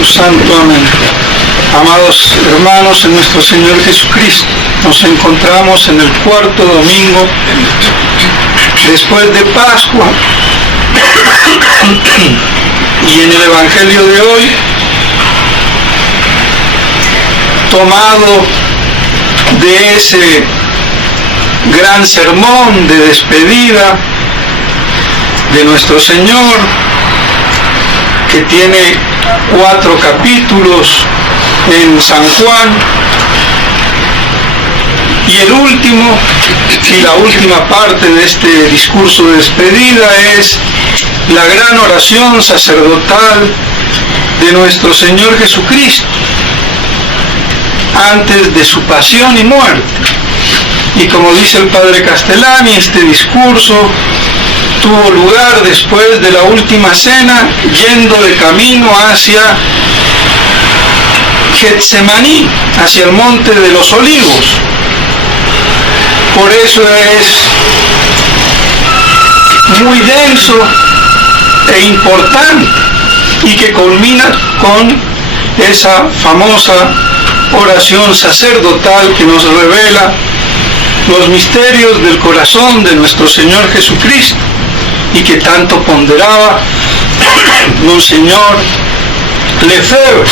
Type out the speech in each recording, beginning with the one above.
Espíritu Santo. Amén. Amados hermanos en nuestro Señor Jesucristo, nos encontramos en el cuarto domingo después de Pascua y en el Evangelio de hoy, tomado de ese gran sermón de despedida de nuestro Señor, que tiene 4 capítulos en San Juan, y el último y la última parte de este discurso de despedida es la gran oración sacerdotal de nuestro Señor Jesucristo antes de su pasión y muerte. Y como dice el Padre Castellani, este discurso tuvo lugar después de la última cena, yendo de camino hacia Getsemaní, hacia el monte de los Olivos. Por eso es muy denso e importante, y que culmina con esa famosa oración sacerdotal que nos revela los misterios del corazón de nuestro Señor Jesucristo, y que tanto ponderaba Monseñor Lefebvre.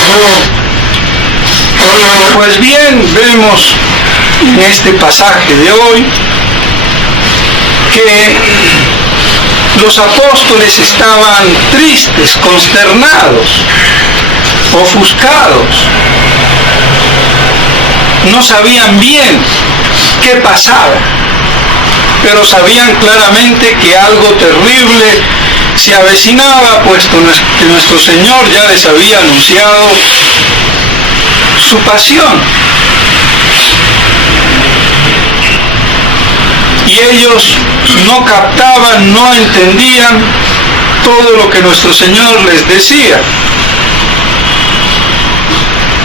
Pues bien, vemos en este pasaje de hoy que los apóstoles estaban tristes, consternados, ofuscados. No sabían bien qué pasaba, pero sabían claramente que algo terrible se avecinaba, puesto que nuestro Señor ya les había anunciado su pasión. Y ellos no captaban, no entendían todo lo que nuestro Señor les decía.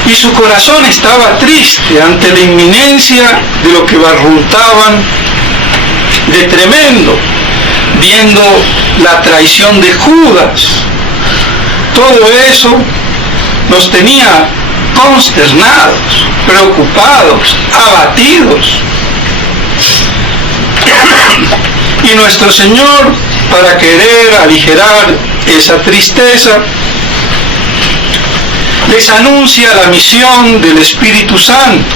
Y su corazón estaba triste ante la inminencia de lo que barruntaban de tremendo, viendo la traición de Judas. Todo eso los tenía consternados, preocupados, abatidos. Y nuestro Señor, para querer aligerar esa tristeza, les anuncia la misión del Espíritu Santo,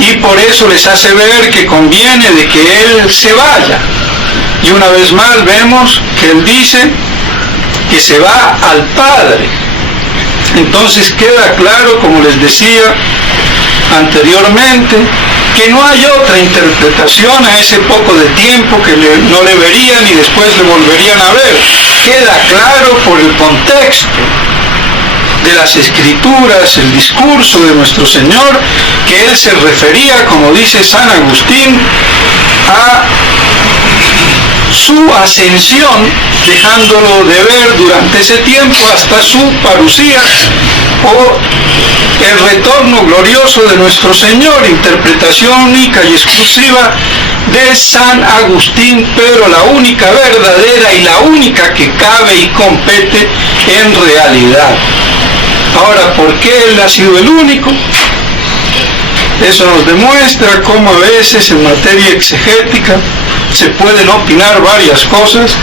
y por eso les hace ver que conviene de que Él se vaya. Y una vez más vemos que Él dice que se va al Padre. Entonces queda claro, como les decía anteriormente, que no hay otra interpretación a ese poco de tiempo que no le verían y después le volverían a ver. Queda claro por el contexto de las Escrituras, el discurso de nuestro Señor, que Él se refería, como dice San Agustín, a su ascensión, dejándolo de ver durante ese tiempo hasta su parusía, o el retorno glorioso de nuestro Señor, interpretación única y exclusiva de San Agustín, pero la única verdadera y la única que cabe y compete en realidad. Ahora, ¿por qué Él ha sido el único? Eso nos demuestra cómo a veces en materia exegética se pueden opinar varias cosas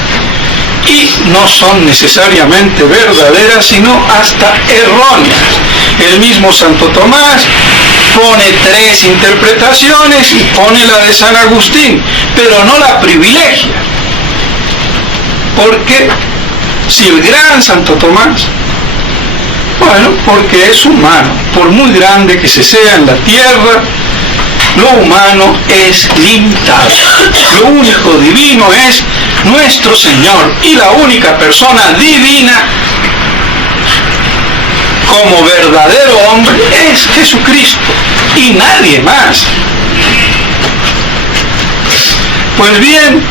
y no son necesariamente verdaderas, sino hasta erróneas. El mismo Santo Tomás pone 3 interpretaciones y pone la de San Agustín, pero no la privilegia. Porque si el gran Santo Tomás, bueno, porque es humano, por muy grande que se sea en la tierra, lo humano es limitado. Lo único divino es nuestro Señor, y la única persona divina como verdadero hombre es Jesucristo y nadie más. Pues bien,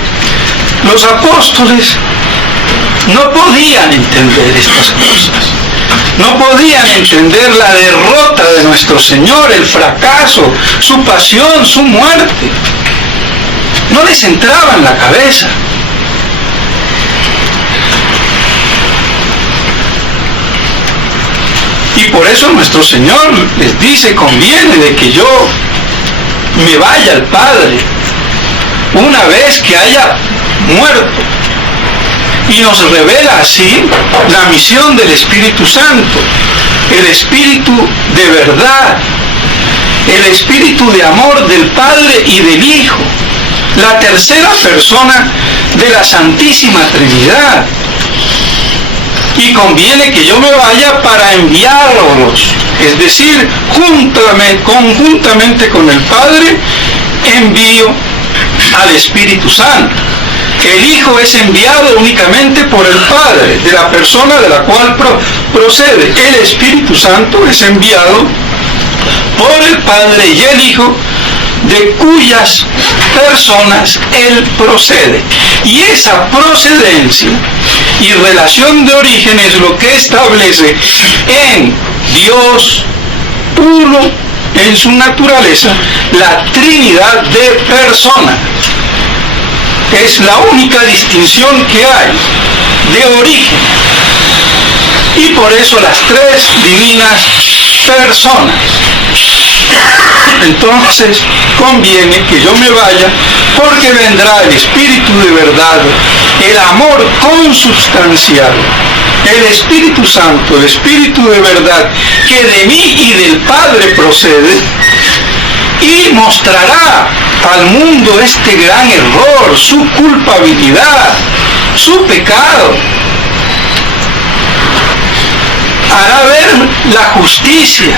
los apóstoles no podían entender estas cosas. No podían entender la derrota de nuestro Señor, el fracaso, su pasión, su muerte. No les entraba en la cabeza. por eso nuestro Señor les dice, conviene de que yo me vaya al Padre una vez que haya muerto. Y nos revela así la misión del Espíritu Santo, el Espíritu de verdad, el Espíritu de amor del Padre y del Hijo, la tercera persona de la Santísima Trinidad. Y conviene que yo me vaya para enviarlos, es decir, conjuntamente con el Padre, envío al Espíritu Santo. El Hijo es enviado únicamente por el Padre, de la persona de la cual procede. El Espíritu Santo es enviado por el Padre y el Hijo, de cuyas personas Él procede. Y esa procedencia y relación de origen es lo que establece en Dios uno, en su naturaleza, la Trinidad de personas. Es la única distinción que hay de origen. Y por eso las tres divinas personas. Entonces conviene que yo me vaya, porque vendrá el Espíritu de verdad, el amor consubstancial, el Espíritu Santo, el Espíritu de verdad, que de mí y del Padre procede, y mostrará al mundo este gran error, su culpabilidad, su pecado. Hará ver la justicia,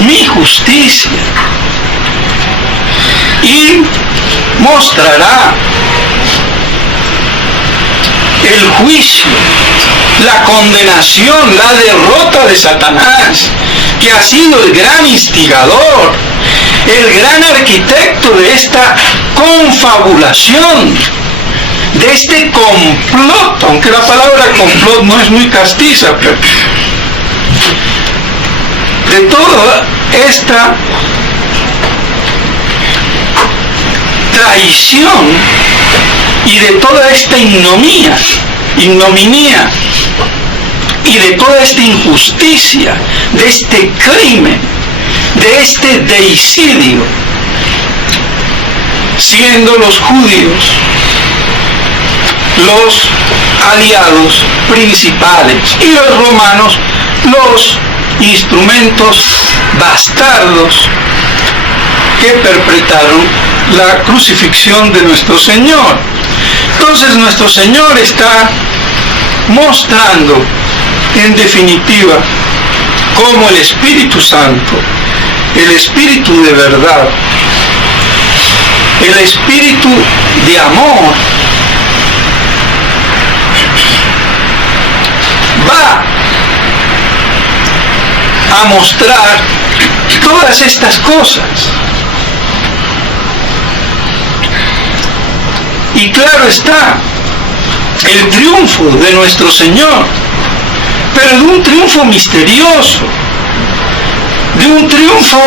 mi justicia, y mostrará el juicio, la condenación, la derrota de Satanás, que ha sido el gran instigador, el gran arquitecto de esta confabulación, de este complot, aunque la palabra complot no es muy castiza, pero de toda esta traición y de toda esta ignominia y de toda esta injusticia, de este crimen, de este deicidio, siendo los judíos los aliados principales y los romanos los instrumentos bastardos que perpetraron la crucifixión de nuestro Señor. Entonces nuestro Señor está mostrando en definitiva cómo el Espíritu Santo, el Espíritu de verdad, el Espíritu de amor, va a mostrar todas estas cosas. Y claro está, el triunfo de nuestro Señor, pero de un triunfo misterioso, de un triunfo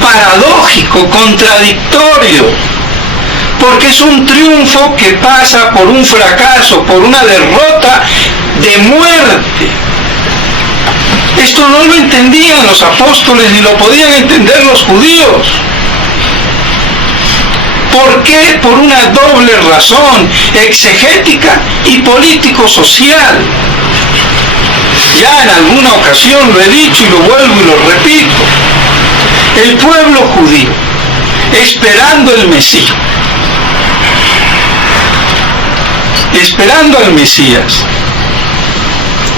paradójico, contradictorio, porque es un triunfo que pasa por un fracaso, por una derrota de muerte. Esto no lo entendían los apóstoles ni lo podían entender los judíos. ¿Por qué? Por una doble razón, exegética y político-social. Ya en alguna ocasión lo he dicho y lo vuelvo y lo repito. El pueblo judío, esperando el Mesías, esperando al Mesías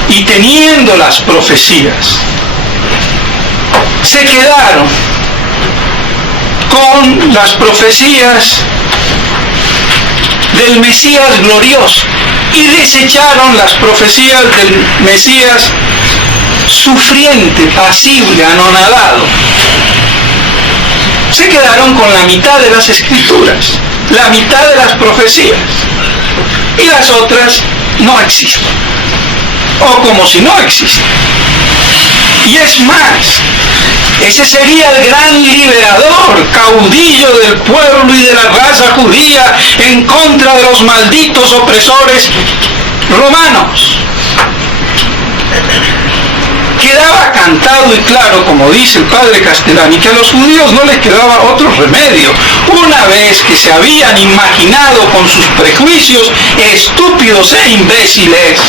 y teniendo las profecías, se quedaron con las profecías del Mesías glorioso y desecharon las profecías del Mesías sufriente, pasible, anonadado. Se quedaron con la mitad de las escrituras, la mitad de las profecías, y las otras no existen, o como si no existen. Y es más, ese sería el gran liberador, caudillo del pueblo y de la raza judía en contra de los malditos opresores romanos. Quedaba cantado manifestado y claro, como dice el padre Castellani, que a los judíos no les quedaba otro remedio. Una vez que se habían imaginado con sus prejuicios estúpidos e imbéciles,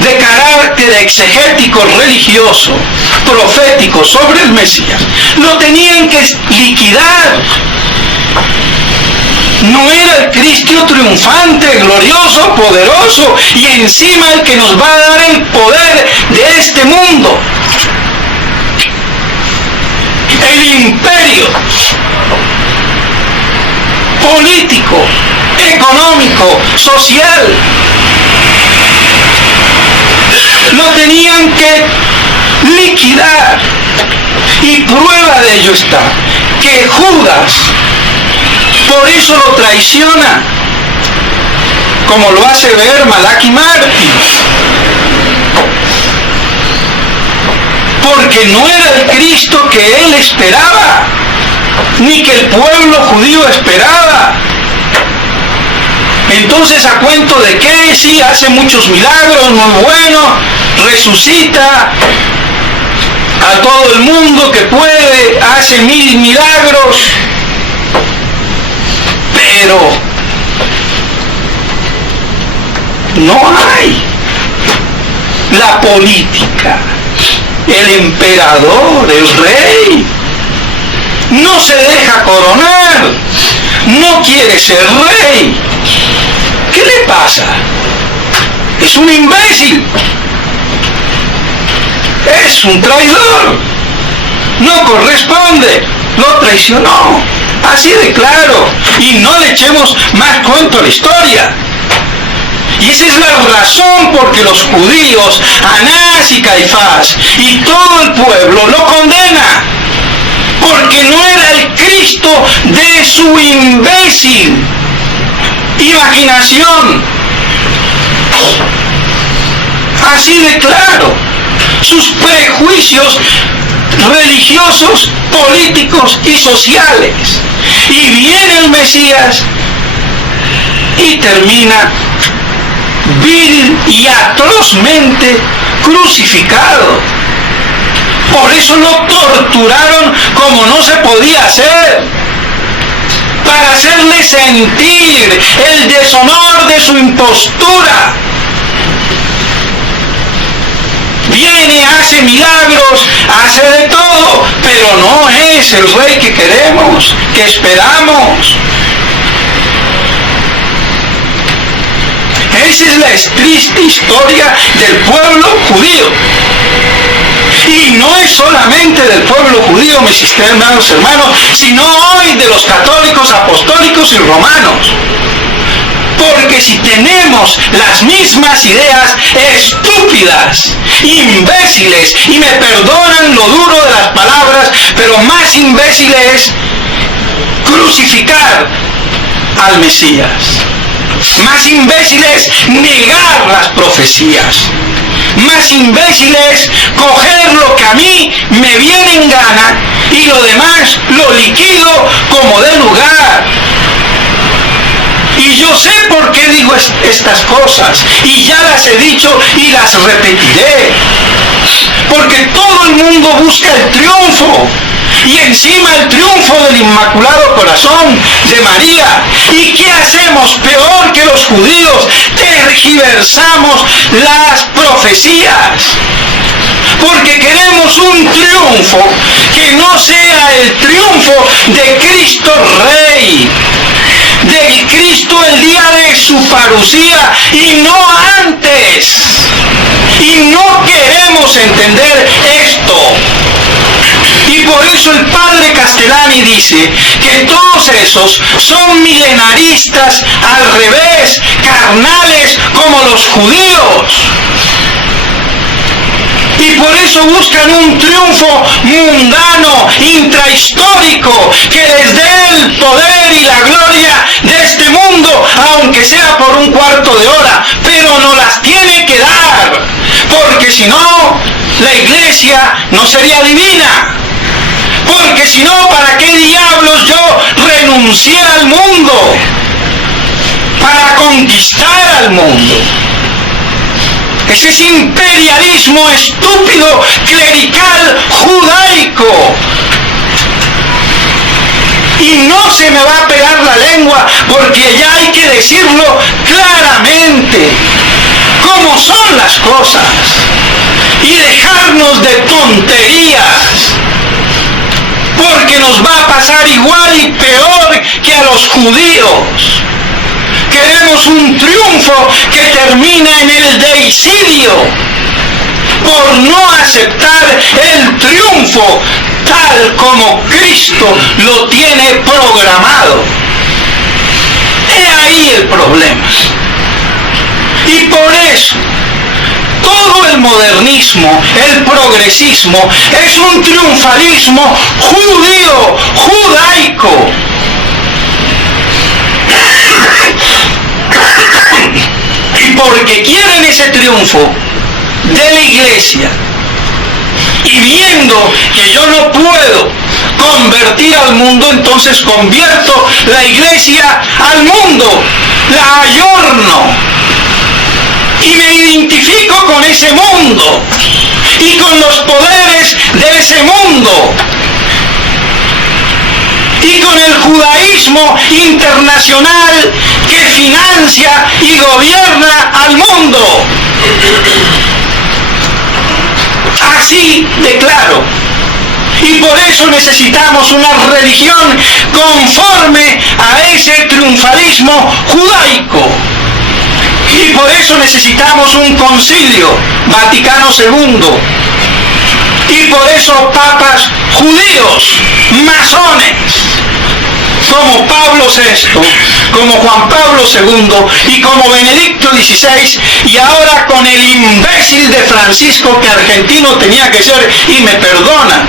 de carácter exegético, religioso, profético sobre el Mesías, lo tenían que liquidar. No era el Cristo triunfante, glorioso, poderoso y encima el que nos va a dar el poder de este mundo. El imperio político, económico, social. Lo tenían que liquidar. Y prueba de ello está que Judas, por eso lo traiciona, como lo hace ver Malachi Martí, porque no era el Cristo que él esperaba, ni que el pueblo judío esperaba. Entonces, ¿a cuento de qué? Sí, hace muchos milagros, muy bueno, resucita a todo el mundo que puede, hace 1000 milagros, pero no hay la política, el emperador, el rey, no se deja coronar, no quiere ser rey. ¿Qué le pasa? Es un imbécil, es un traidor, no corresponde, lo traicionó, así de claro, y no le echemos más cuento a la historia. Y esa es la razón por que los judíos, Anás y Caifás y todo el pueblo lo condena, porque no era el Cristo de su imbécil imaginación. Así de claro, sus prejuicios religiosos, políticos y sociales. Y viene el Mesías y termina vil y atrozmente crucificado. Por eso lo torturaron como no se podía hacer, para hacerle sentir el deshonor de su impostura. Viene, hace milagros, hace de todo, pero no es el rey que queremos, que esperamos. Esa es la triste historia del pueblo judío. Y no es solamente del pueblo judío, mis estimados hermanos, sino hoy de los católicos, apostólicos y romanos. Porque si tenemos las mismas ideas estúpidas, imbéciles, y me perdonan lo duro de las palabras, pero más imbécil es crucificar al Mesías. Más imbécil es negar las profecías. Más imbécil es coger lo que a mí me viene en gana y lo demás lo liquido como de lugar. Y yo sé por qué digo estas cosas, y ya las he dicho y las repetiré. Porque todo el mundo busca el triunfo, y encima el triunfo del Inmaculado Corazón de María. ¿Y qué hacemos? Peor que los judíos, tergiversamos las profecías. Porque queremos un triunfo que no sea el triunfo de Cristo Rey, del Cristo el día de su parucía y no antes. Y no queremos entender esto. Y por eso el padre Castellani dice que todos esos son milenaristas al revés, carnales como los judíos. Y por eso buscan un triunfo mundano, intrahistórico, que les dé el poder y la gloria de este mundo, aunque sea por un cuarto de hora, pero no las tiene que dar, porque si no, la iglesia no sería divina. Porque si no, ¿para qué diablos yo renuncié al mundo? Para conquistar al mundo. Es ese imperialismo estúpido, clerical, judaico. Y no se me va a pegar la lengua, porque ya hay que decirlo claramente, cómo son las cosas, y dejarnos de tonterías, porque nos va a pasar igual y peor que a los judíos. Queremos un triunfo que termina en el deicidio, por no aceptar el triunfo tal como Cristo lo tiene programado. He ahí el problema. Y por eso, todo el modernismo, el progresismo, es un triunfalismo judío, judaico. Y porque quieren ese triunfo de la iglesia, y viendo que yo no puedo convertir al mundo, entonces convierto la iglesia al mundo, la ayorno, y me identifico con ese mundo y con los poderes de ese mundo y con el judaísmo internacional que financia y gobierna al mundo. Así de claro. Y por eso necesitamos una religión conforme a ese triunfalismo judaico. Y por eso necesitamos un concilio Vaticano II. Y por eso papas judíos, masones, como Pablo VI, como Juan Pablo II y como Benedicto XVI, y ahora con el imbécil de Francisco, que argentino tenía que ser, y me perdona,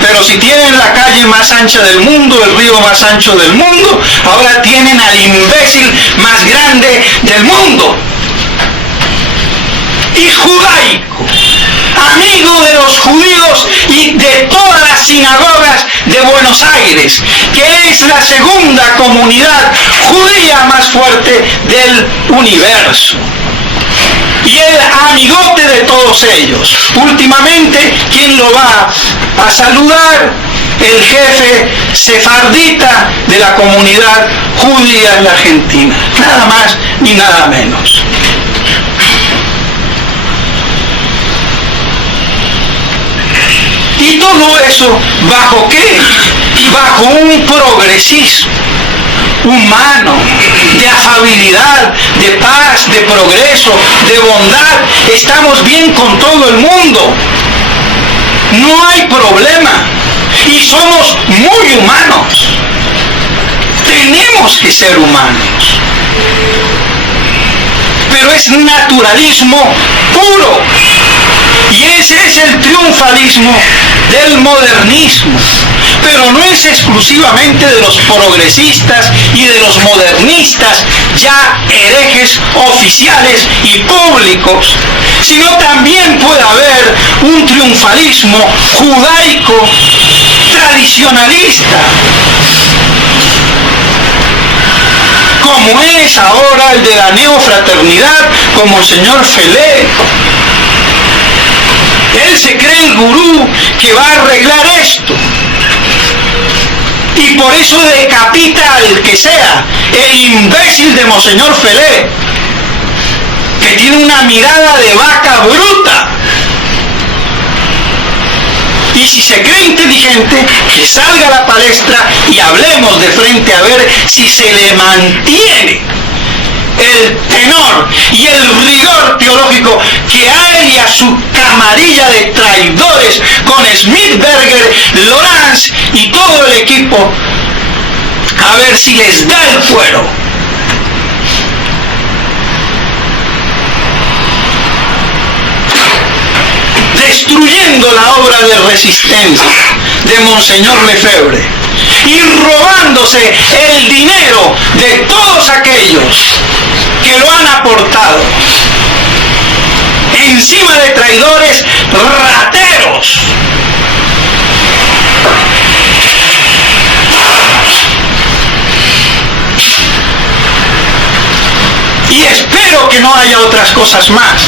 pero si tienen la calle más ancha del mundo, el río más ancho del mundo, ahora tienen al imbécil más grande del mundo. Y judaico, amigo de los judíos y de todas las sinagogas de Buenos Aires, que es la segunda comunidad judía más fuerte del universo. Y el amigote de todos ellos. Últimamente, ¿quién lo va a saludar? El jefe sefardita de la comunidad judía en la Argentina. Nada más ni nada menos. Y todo eso, ¿bajo qué? Bajo un progresismo humano, de afabilidad, de paz, de progreso, de bondad. Estamos bien con todo el mundo. No hay problema. Y somos muy humanos. Tenemos que ser humanos. Pero es naturalismo puro. Y ese es el triunfalismo del modernismo. Pero no es exclusivamente de los progresistas y de los modernistas, ya herejes oficiales y públicos, sino también puede haber un triunfalismo judaico tradicionalista, como es ahora el de la neofraternidad, como el señor Felé. Él se cree el gurú que va a arreglar esto. Y por eso decapita al que sea, el imbécil de Monseñor Felé, que tiene una mirada de vaca bruta. Y si se cree inteligente, que salga a la palestra y hablemos de frente a ver si se le mantiene el tenor y el rigor teológico que a él y a su camarilla de traidores con Smithberger, Lorenz y todo el equipo, a ver si les da el fuero. Destruyendo la obra de resistencia de Monseñor Lefebvre y robándose el dinero de todos aquellos que lo han aportado, encima de traidores rateros. Y espero que que no haya otras cosas más,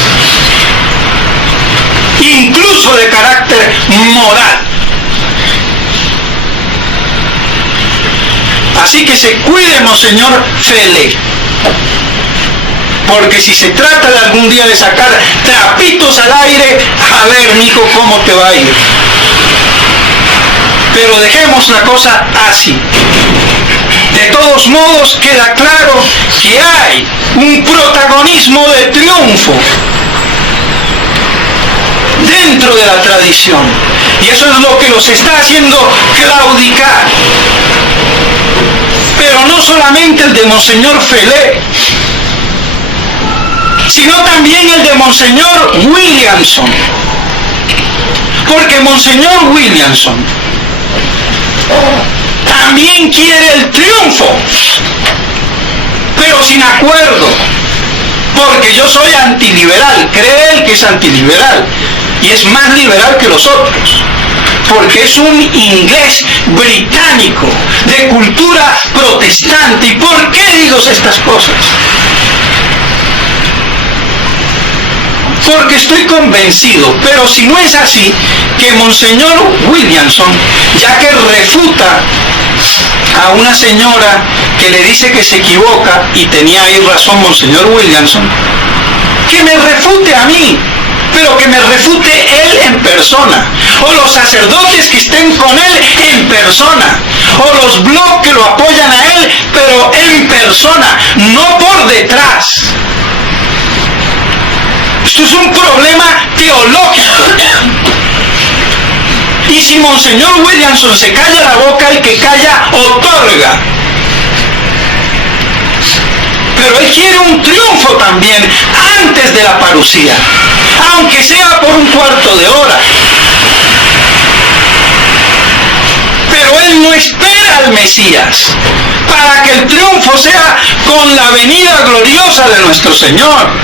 incluso de carácter moral. Así que se cuide Monseñor Felé, porque si se trata de algún día de sacar trapitos al aire, a ver, mijo, cómo te va a ir. Pero dejemos la cosa así. De todos modos, queda claro que hay un protagonismo de triunfo dentro de la tradición. Y eso es lo que los está haciendo claudicar. Pero no solamente el de Monseñor Felé, sino también el de Monseñor Williamson. Porque Monseñor Williamson también quiere el triunfo, pero sin acuerdo. Porque yo soy antiliberal, cree él que es antiliberal, y es más liberal que los otros, porque es un inglés británico de cultura protestante. ¿Y por qué digo estas cosas? Porque estoy convencido, pero si no es así, que Monseñor Williamson, ya que refuta a una señora que le dice que se equivoca, y tenía ahí razón Monseñor Williamson, que me refute a mí, pero que me refute él en persona, o los sacerdotes que estén con él en persona, o los blogs que lo apoyan a él, pero en persona, no por detrás. Esto es un problema teológico. Y si Monseñor Williamson se calla la boca, el que calla otorga. Pero él quiere un triunfo también antes de la parucía, aunque sea por un cuarto de hora. Pero él no espera al Mesías para que el triunfo sea con la venida gloriosa de nuestro Señor.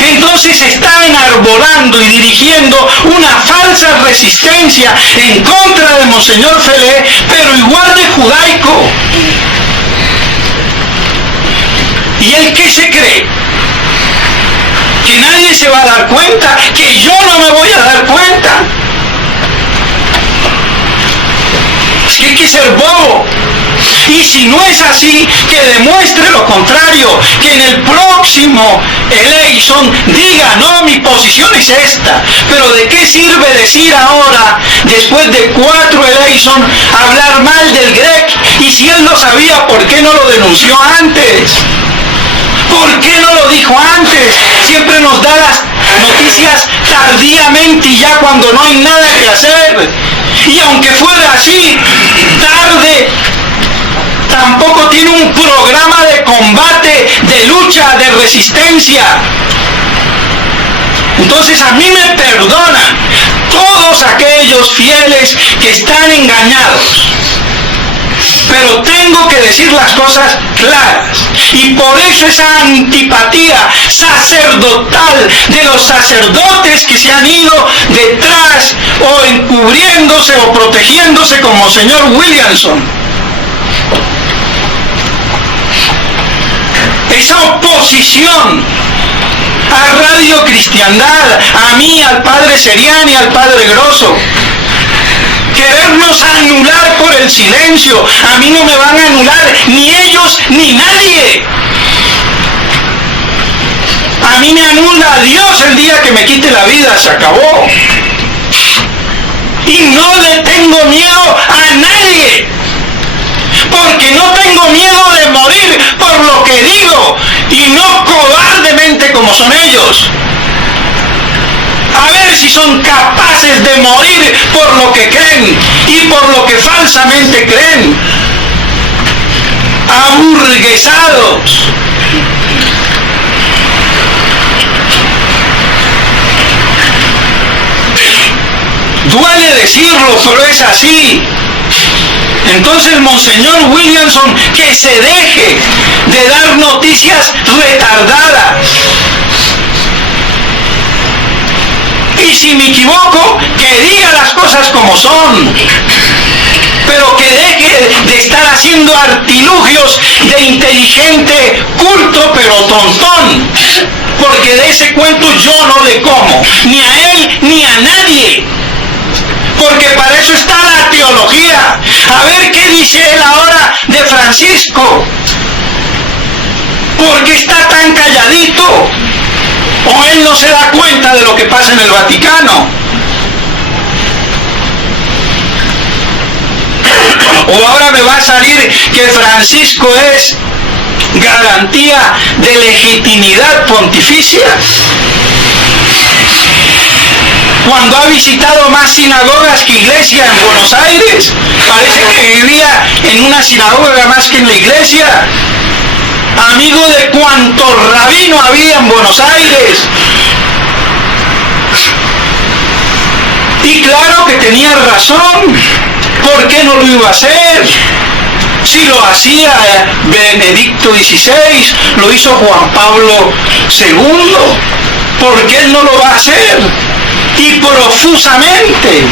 Entonces está enarbolando y dirigiendo una falsa resistencia en contra de Monseñor Felé, pero igual de judaico. ¿Y él qué se cree? ¿Que nadie se va a dar cuenta? ¿Que yo no me voy a dar cuenta? Es que hay que ser bobo. Y si no es así, que demuestre lo contrario, que en el próximo eleison diga, no, mi posición es esta. Pero ¿de qué sirve decir ahora, después de 4 eleison, hablar mal del Grec? Y si él lo sabía, ¿por qué no lo denunció antes? ¿Por qué no lo dijo antes? Siempre nos da las noticias tardíamente y ya cuando no hay nada que hacer. Y aunque fuera así, tarde, tampoco tiene un programa de combate, de lucha, de resistencia. Entonces a mí me perdonan todos aquellos fieles que están engañados. Pero tengo que decir las cosas claras. Y por eso esa antipatía sacerdotal de los sacerdotes que se han ido detrás o encubriéndose o protegiéndose como señor Williamson. Esa oposición a Radio Cristiandad, a mí, al padre Seriani, al padre Grosso. Querernos anular por el silencio. A mí no me van a anular ni ellos ni nadie. A mí me anula Dios el día que me quite la vida, se acabó. Y no le tengo miedo a nadie, porque no tengo miedo de morir por lo que digo, y no cobardemente como son ellos. A ver si son capaces de morir por lo que creen y por lo que falsamente creen. Aburguesados. Duele decirlo, pero es así. Entonces, Monseñor Williamson, que se deje de dar noticias retardadas. Y si me equivoco, que diga las cosas como son. pero que deje de estar haciendo artilugios de inteligente, culto, pero tontón, porque de ese cuento yo no le como, ni a él ni a nadie, porque para eso está la teología. A ver qué dice él ahora de Francisco. ¿Por qué está tan calladito? ¿O él no se da cuenta de lo que pasa en el Vaticano? ¿O ahora me va a salir que Francisco es garantía de legitimidad pontificia? Cuando ha visitado más sinagogas que iglesia en Buenos Aires, parece que vivía en una sinagoga más que en la iglesia. Amigo de cuántos rabinos había en Buenos Aires. Y claro que tenía razón. ¿Por qué no lo iba a hacer? Si lo hacía Benedicto XVI, lo hizo Juan Pablo II, ¿por qué él no lo va a hacer? Y profusamente.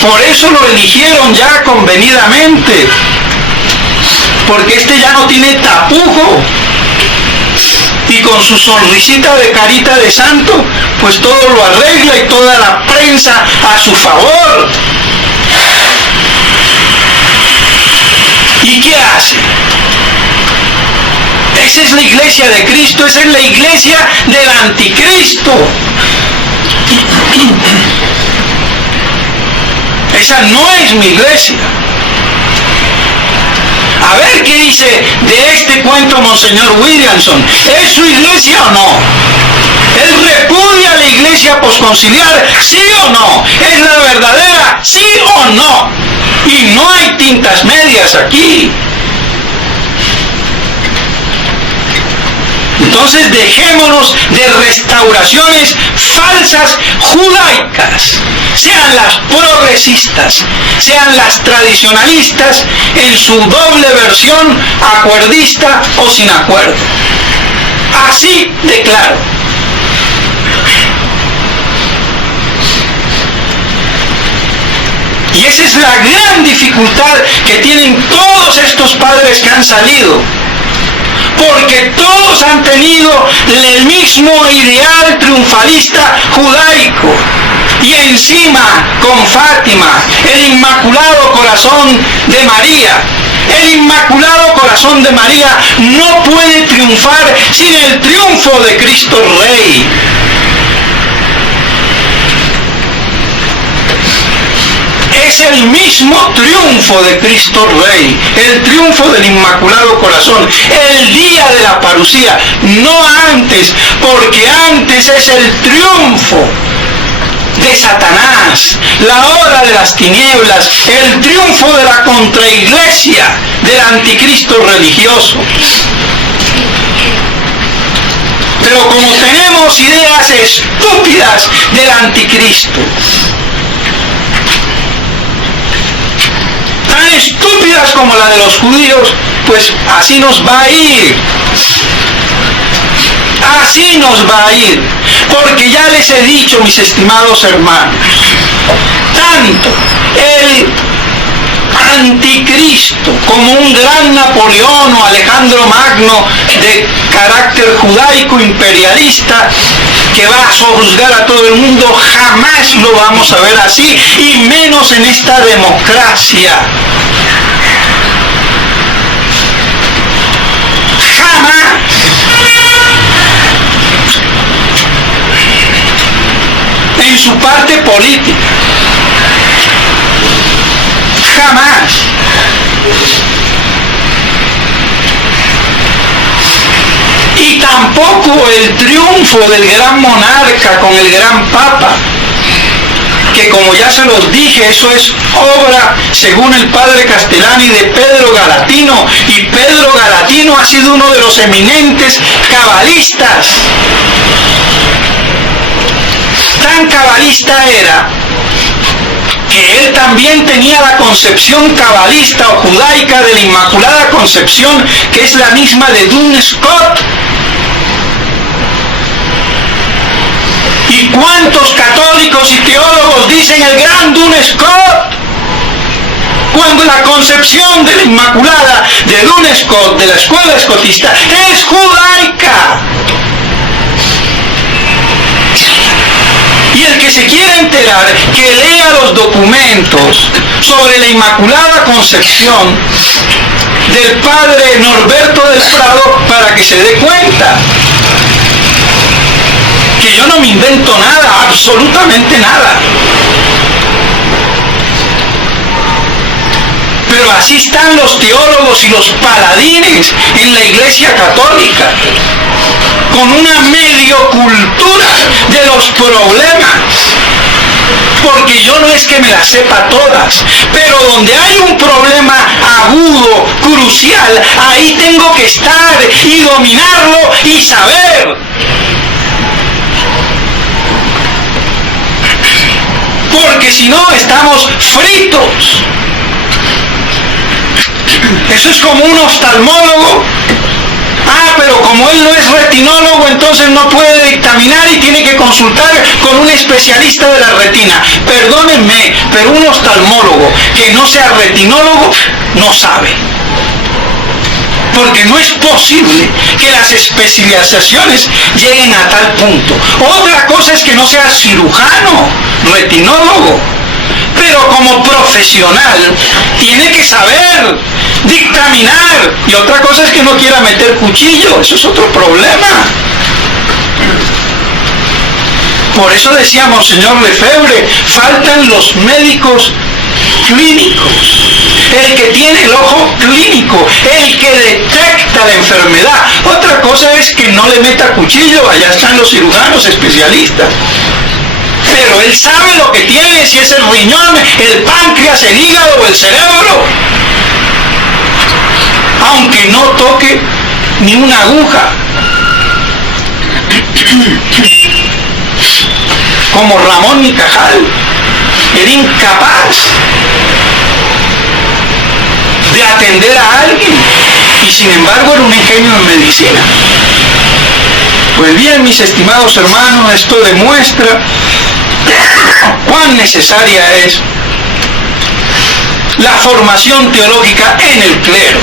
Por eso lo eligieron ya convenidamente, porque este ya no tiene tapujo, y con su sonrisita de carita de santo, pues todo lo arregla y toda la prensa a su favor. ¿Y qué hace? Esa es la iglesia de Cristo, esa es la iglesia del anticristo. Esa no es mi iglesia. A ver qué dice de este cuento Monseñor Williamson. ¿Es su iglesia o no? ¿Él repudia la iglesia posconciliar? ¿Sí o no? ¿Es la verdadera? ¿Sí o no? Y no hay tintas medias aquí. Entonces dejémonos de restauraciones falsas judaicas, sean las progresistas, sean las tradicionalistas, en su doble versión, acuerdista o sin acuerdo. Así de claro. Y esa es la gran dificultad que tienen todos estos padres que han salido. Porque todos han tenido el mismo ideal triunfalista judaico. Y encima, con Fátima, el Inmaculado Corazón de María. El Inmaculado Corazón de María no puede triunfar sin el triunfo de Cristo Rey. Es el mismo triunfo de Cristo Rey, el triunfo del Inmaculado Corazón, el día de la parucía, no antes, porque antes es el triunfo de Satanás, la hora de las tinieblas, el triunfo de la contraiglesia, del anticristo religioso. Pero como tenemos ideas estúpidas del anticristo, tan estúpidas como la de los judíos, pues así nos va a ir. Así nos va a ir. Porque ya les he dicho, mis estimados hermanos, tanto el anticristo como un gran Napoleón o Alejandro Magno de carácter judaico imperialista que va a sojuzgar a todo el mundo, jamás lo vamos a ver así, y menos en esta democracia. Jamás. En su parte política. Jamás. Y tampoco el triunfo del gran monarca con el gran papa, que como ya se los dije, eso es obra, según el padre Castellani, de Pedro Galatino, y Pedro Galatino ha sido uno de los eminentes cabalistas. Tan cabalista era que él también tenía la concepción cabalista o judaica de la Inmaculada Concepción, que es la misma de Duns Scotus. ¿Y cuántos católicos y teólogos dicen el gran Duns Scotus? Cuando la concepción de la Inmaculada de Duns Scotus, de la escuela escotista, es judaica. Y el que se quiera enterar, que lea los documentos sobre la Inmaculada Concepción del padre Norberto del Prado para que se dé cuenta que yo no me invento nada, absolutamente nada. Pero así están los teólogos y los paladines en la Iglesia Católica, con una medio cultura de los problemas. Porque yo no es que me las sepa todas, pero donde hay un problema agudo, crucial, ahí tengo que estar y dominarlo y saber. Porque si no, estamos fritos. Eso es como un oftalmólogo. Pero como él no es retinólogo, entonces no puede dictaminar y tiene que consultar con un especialista de la retina. Perdónenme, pero un oftalmólogo que no sea retinólogo no sabe. Porque no es posible que las especializaciones lleguen a tal punto. Otra cosa es que no sea cirujano, retinólogo, pero como profesional tiene que saber dictaminar. Y otra cosa es que no quiera meter cuchillo, eso es otro problema. Por eso decía Monseñor Lefebvre, faltan los médicos clínicos, el que tiene el ojo clínico, el que detecta la enfermedad. Otra cosa es que no le meta cuchillo, allá están los cirujanos especialistas. Pero él sabe lo que tiene, si es el riñón, el páncreas, el hígado o el cerebro. Aunque no toque ni una aguja. Como Ramón y Cajal, era incapaz de atender a alguien y sin embargo era un ingenio en medicina. Pues bien, mis estimados hermanos, esto demuestra cuán necesaria es la formación teológica en el clero.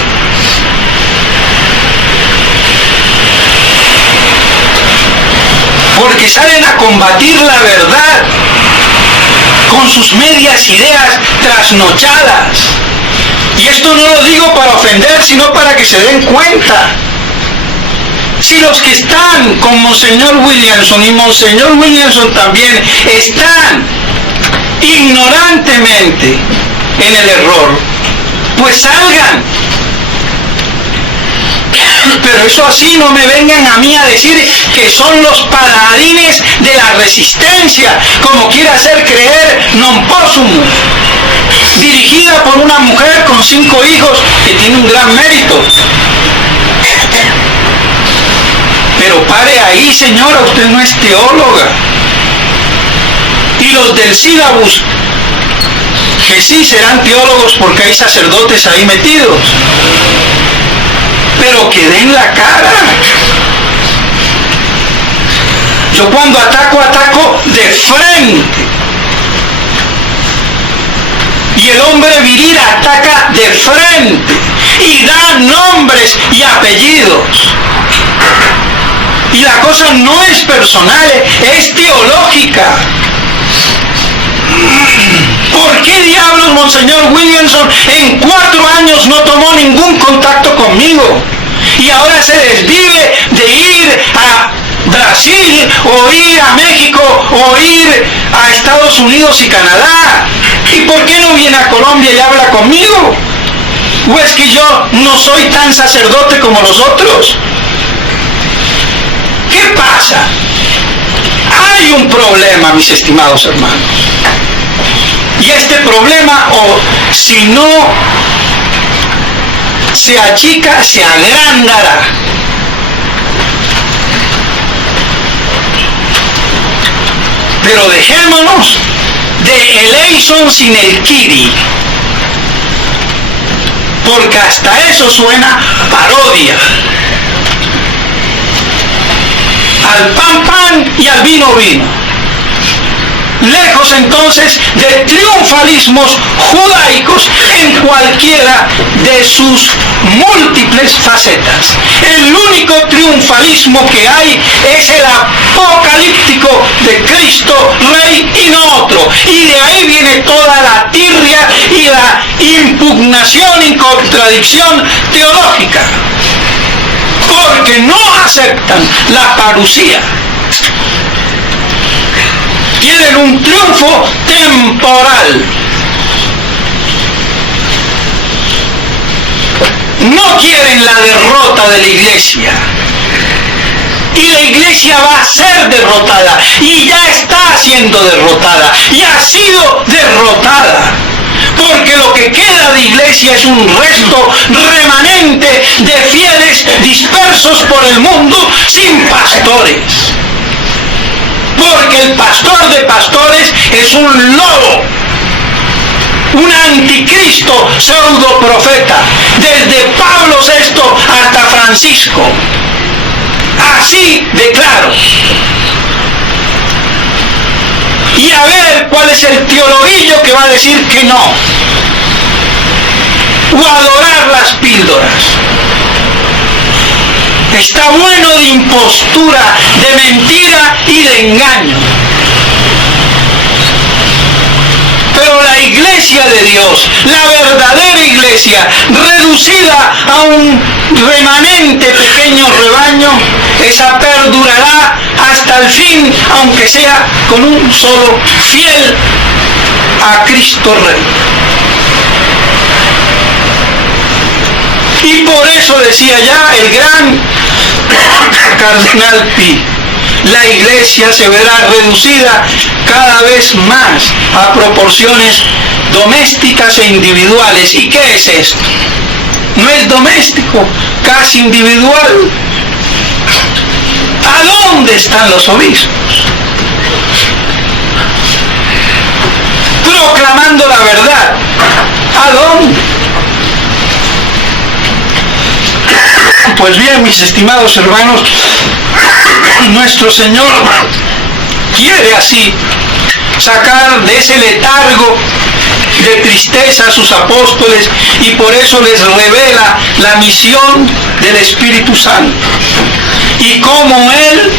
Porque salen a combatir la verdad con sus medias ideas trasnochadas. Y esto no lo digo para ofender, sino para que se den cuenta. Si los que están con Monseñor Williamson, y Monseñor Williamson también, están ignorantemente en el error, pues salgan. Pero eso así, no me vengan a mí a decir que son los paladines de la resistencia, como quiere hacer creer Non Possumus, dirigida por una mujer con 5 hijos que tiene un gran mérito. Pero pare ahí, señora, usted no es teóloga. Y los del sílabus, que sí serán teólogos porque hay sacerdotes ahí metidos, pero que den la cara. Yo cuando ataco de frente. Y el hombre viril ataca de frente y da nombres y apellidos. Y la cosa no es personal, es teológica. ¿Por qué diablos Monseñor Williamson en 4 años no tomó ningún contacto conmigo? Y ahora se desvive de ir a Brasil, o ir a México, o ir a Estados Unidos y Canadá. ¿Y por qué no viene a Colombia y habla conmigo? ¿O es que yo no soy tan sacerdote como los otros? ¿Qué pasa? Hay un problema, mis estimados hermanos. Y este problema, o si no se achica, se agrandará. Pero dejémonos de eleison sin el kiri, porque hasta eso suena parodia. Al pan pan y al vino vino. lejos entonces de triunfalismos judaicos en cualquiera de sus múltiples facetas. El único triunfalismo que hay es el apocalíptico de Cristo Rey y no otro. Y de ahí viene toda la tirria y la impugnación y contradicción teológica. Porque no aceptan la parusía. Quieren un triunfo temporal. No quieren la derrota de la iglesia. Y la iglesia va a ser derrotada. Y ya está siendo derrotada. Y ha sido derrotada. Porque lo que queda de iglesia es un resto remanente de fieles dispersos por el mundo sin pastores. Porque el pastor de pastores es un lobo, un anticristo pseudoprofeta, desde Pablo VI hasta Francisco. Así de claro. Y a ver cuál es el teologuillo que va a decir que no. O adorar las píldoras. Está bueno de impostura, de mentira y de engaño. Pero la iglesia de Dios, la verdadera iglesia, reducida a un remanente pequeño rebaño, esa perdurará hasta el fin, aunque sea con un solo fiel a Cristo Rey. Y por eso decía ya el gran cardenal Pi, la iglesia se verá reducida cada vez más a proporciones domésticas e individuales. ¿Y qué es esto? No es doméstico, casi individual. ¿A dónde están los obispos? Proclamando la verdad. ¿A dónde? Pues bien, mis estimados hermanos, nuestro Señor quiere así sacar de ese letargo de tristeza a sus apóstoles y por eso les revela la misión del Espíritu Santo y cómo Él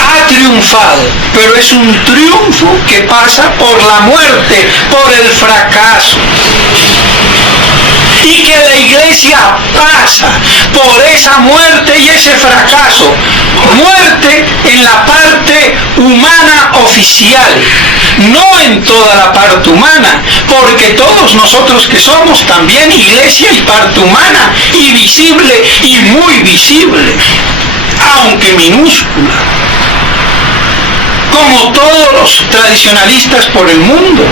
ha triunfado, pero es un triunfo que pasa por la muerte, por el fracaso. Y que la iglesia pasa por esa muerte y ese fracaso. Muerte en la parte humana oficial, no en toda la parte humana, porque todos nosotros que somos también iglesia y parte humana, y visible y muy visible, aunque minúscula, como todos los tradicionalistas por el mundo.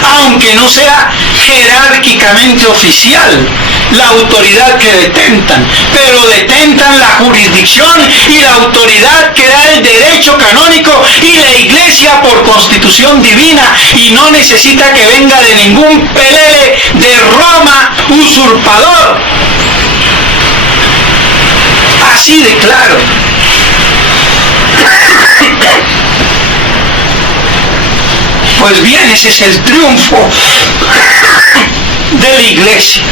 Aunque no sea jerárquicamente oficial la autoridad que detentan, pero detentan la jurisdicción y la autoridad que da el derecho canónico y la iglesia por constitución divina y no necesita que venga de ningún pelele de Roma usurpador. Así de claro. Pues bien, ese es el triunfo de la iglesia,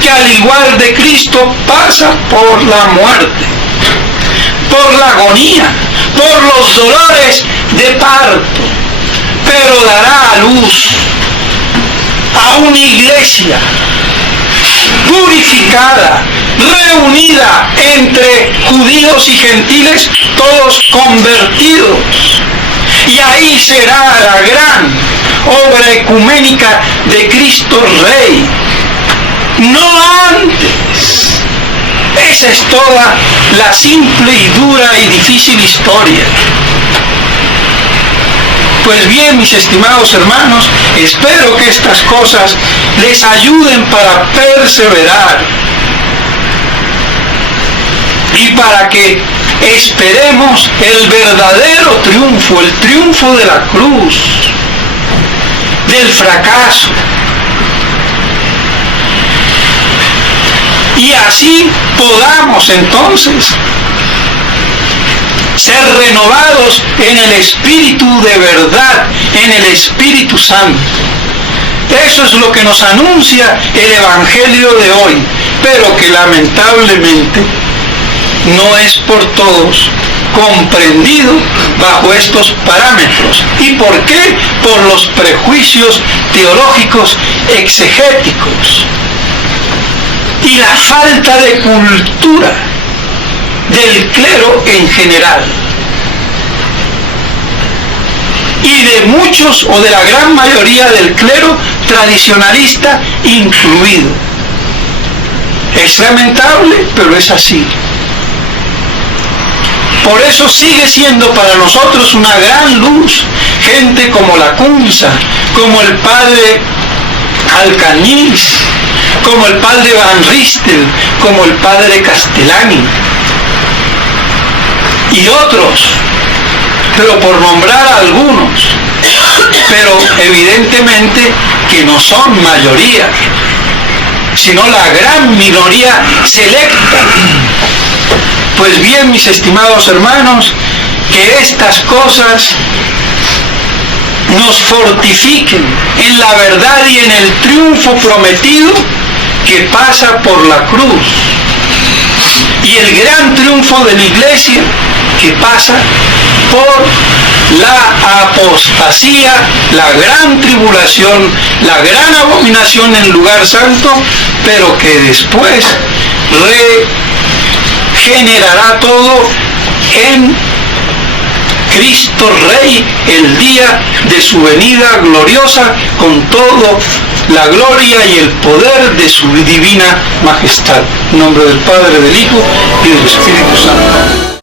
que al igual de Cristo pasa por la muerte, por la agonía, por los dolores de parto, pero dará a luz a una iglesia purificada, reunida entre judíos y gentiles, todos convertidos. Y ahí será la gran obra ecuménica de Cristo Rey. No antes. Esa es toda la simple y dura y difícil historia. Pues bien, mis estimados hermanos, espero que estas cosas les ayuden para perseverar y para que esperemos el verdadero triunfo, el triunfo de la cruz, del fracaso. Y así podamos entonces ser renovados en el Espíritu de verdad, en el Espíritu Santo. Eso es lo que nos anuncia el Evangelio de hoy, pero que lamentablemente no es por todos comprendido bajo estos parámetros. ¿Y por qué? Por los prejuicios teológicos exegéticos y la falta de cultura del clero en general, y de muchos o de la gran mayoría del clero tradicionalista incluido. Es lamentable, pero es así. Por eso sigue siendo para nosotros una gran luz gente como Lacunza, como el padre Alcañiz, como el padre Van Ristel, como el padre Castellani y otros, pero por nombrar algunos, pero evidentemente que no son mayoría, sino la gran minoría selecta. Pues bien, mis estimados hermanos, que estas cosas nos fortifiquen en la verdad y en el triunfo prometido que pasa por la cruz, y el gran triunfo de la Iglesia que pasa por la apostasía, la gran tribulación, la gran abominación en lugar santo, pero que después regenerará todo en Cristo Rey, el día de su venida gloriosa, con todo la gloria y el poder de su divina majestad. En nombre del Padre, del Hijo y del Espíritu Santo.